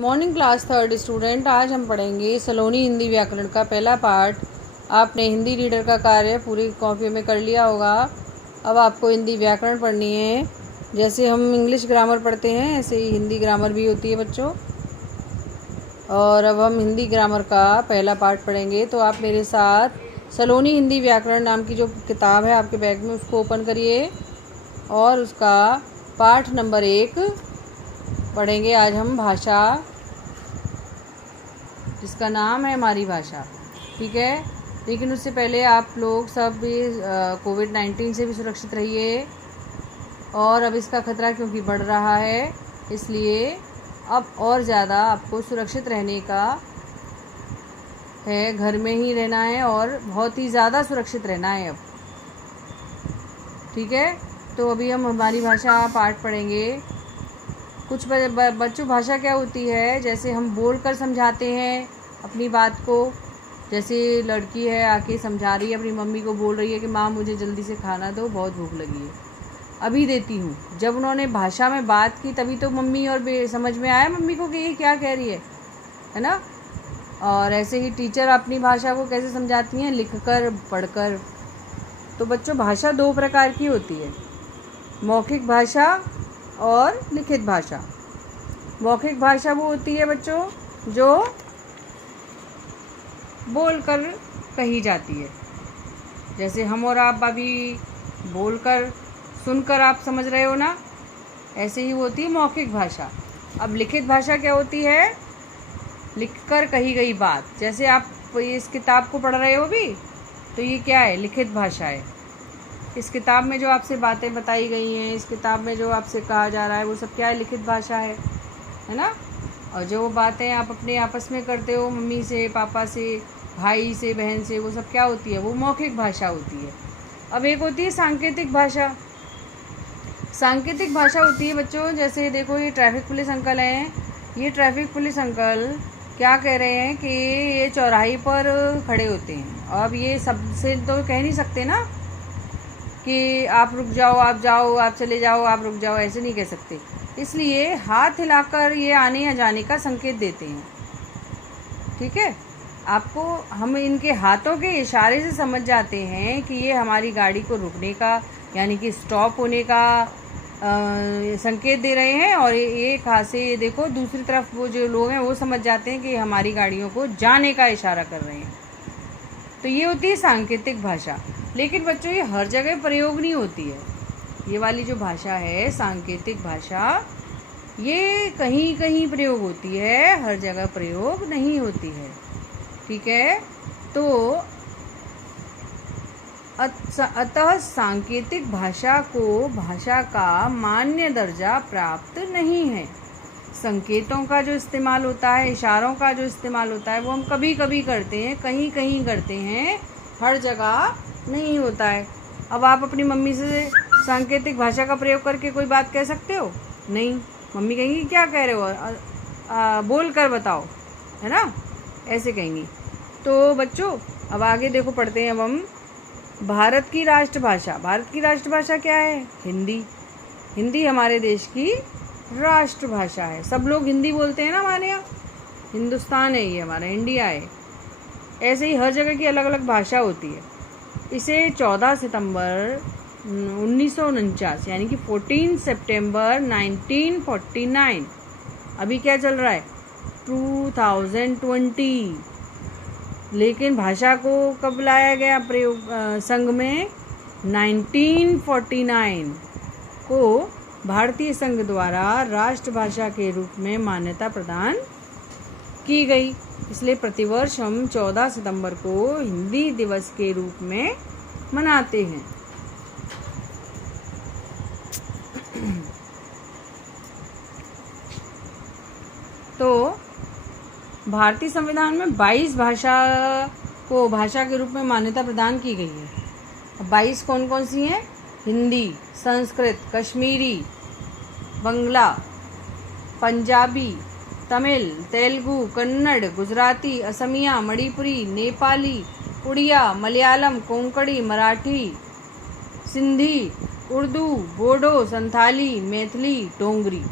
Morning class third student. आज हम पढ़ेंगे सलोनी हिंदी व्याकरण का पहला पार्ट। आपने हिंदी रीडर का कार्य पूरी कॉपी में कर लिया होगा। अब आपको हिंदी व्याकरण पढ़नी है। जैसे हम इंग्लिश ग्रामर पढ़ते हैं ऐसे ही हिंदी ग्रामर भी होती है बच्चों। और अब हम हिंदी ग्रामर का पहला पार्ट पढ़ेंगे। तो आप मेरे साथ सलोनी हिंदी व्याकरण नाम की जो किताब है आपके बैग में उसको ओपन करिए और उसका पाठ नंबर 1 पढ़ेंगे। आज हम भाषा, जिसका नाम है हमारी भाषा, ठीक है। लेकिन उससे पहले आप लोग सब भी कोविड-19 से भी सुरक्षित रहिए। और अब इसका खतरा क्योंकि बढ़ रहा है, इसलिए अब और ज़्यादा आपको सुरक्षित रहने का है, घर में ही रहना है और बहुत ही ज़्यादा सुरक्षित रहना है अब, ठीक है। तो अभी हम हमारी भाषा पाठ पढ़ेंगे। कुछ बच्चों, भाषा क्या होती है, जैसे हम बोल कर समझाते हैं अपनी बात को। जैसे लड़की है आके समझा रही है, अपनी मम्मी को बोल रही है कि माँ मुझे जल्दी से खाना दो, बहुत भूख लगी है, अभी देती हूँ। जब उन्होंने भाषा में बात की तभी तो मम्मी और समझ में आया मम्मी को कि ये क्या कह रही है ना। और ऐसे ही टीचर अपनी भाषा को कैसे समझाती हैं, लिख कर, पढ़ कर। तो बच्चों, भाषा 2 प्रकार की होती है, मौखिक भाषा और लिखित भाषा। मौखिक भाषा वो होती है बच्चों जो बोलकर कही जाती है। जैसे हम और आप अभी बोलकर, सुनकर आप समझ रहे हो ना, ऐसे ही होती है मौखिक भाषा। अब लिखित भाषा क्या होती है, लिखकर कही गई बात। जैसे आप इस किताब को पढ़ रहे हो भी, तो ये क्या है, लिखित भाषा है। इस किताब में जो आपसे बातें बताई गई हैं, इस किताब में जो आपसे कहा जा रहा है, वो सब क्या है, लिखित भाषा है ना। और जो बातें आप अपने आपस में करते हो, मम्मी से, पापा से, भाई से, बहन से, वो सब क्या होती है, वो मौखिक भाषा होती है। अब एक होती है सांकेतिक भाषा। सांकेतिक भाषा होती है बच्चों, जैसे देखो ये ट्रैफिक पुलिस अंकल हैं। ये ट्रैफिक पुलिस अंकल क्या कह रहे हैं कि ये चौराहे पर खड़े होते हैं। अब ये सबसे तो कह नहीं सकते ना कि आप रुक जाओ, आप जाओ, आप चले जाओ, आप रुक जाओ, ऐसे नहीं कह सकते। इसलिए हाथ हिलाकर ये आने या जाने का संकेत देते हैं, ठीक है। आपको हम इनके हाथों के इशारे से समझ जाते हैं कि ये हमारी गाड़ी को रुकने का, यानी कि स्टॉप होने का संकेत दे रहे हैं। और एक हाथ से ये देखो दूसरी तरफ वो जो लोग हैं वो समझ जाते हैं कि हमारी गाड़ियों को जाने का इशारा कर रहे हैं। तो ये होती है सांकेतिक भाषा। लेकिन बच्चों, ये हर जगह प्रयोग नहीं होती है। ये वाली जो भाषा है सांकेतिक भाषा, ये कहीं कहीं प्रयोग होती है, हर जगह प्रयोग नहीं होती है, ठीक है। तो अतः सांकेतिक भाषा को भाषा का मान्य दर्जा प्राप्त नहीं है। संकेतों का जो इस्तेमाल होता है, इशारों का जो इस्तेमाल होता है, वो हम कभी कभी करते हैं, कहीं कहीं करते हैं, हर जगह नहीं होता है। अब आप अपनी मम्मी से सांकेतिक भाषा का प्रयोग करके कोई बात कह सकते हो? नहीं। मम्मी कहेंगी क्या कह रहे हो, बोल कर बताओ, है ना, ऐसे कहेंगी। तो बच्चों, अब आगे देखो, पढ़ते हैं अब हम भारत की राष्ट्रभाषा। भारत की राष्ट्रभाषा क्या है? हिंदी। हिंदी हमारे देश की राष्ट्रभाषा है। सब लोग हिंदी बोलते हैं ना हमारे यहाँ, हिंदुस्तान है ये, हमारा इंडिया है। ऐसे ही हर जगह की अलग अलग भाषा होती है। इसे 14 सितंबर 1949 यानी कि 14 सितंबर 1949, अभी क्या चल रहा है, 2020। लेकिन भाषा को कब लाया गया प्रयोग संघ में? 1949 को भारतीय संघ द्वारा राष्ट्रभाषा के रूप में मान्यता प्रदान की गई। इसलिए प्रतिवर्ष हम 14 सितंबर को हिंदी दिवस के रूप में मनाते हैं। तो भारतीय संविधान में 22 भाषा को भाषा के रूप में मान्यता प्रदान की गई है। 22 कौन कौन सी हैं? हिंदी, संस्कृत, कश्मीरी, बंगला, पंजाबी, तमिल, तेलुगु, कन्नड़, गुजराती, असमिया, मणिपुरी, नेपाली, उड़िया, मलयालम, कोंकणी, मराठी, सिंधी, उर्दू, बोडो, संथाली, मैथिली, डोंगरी।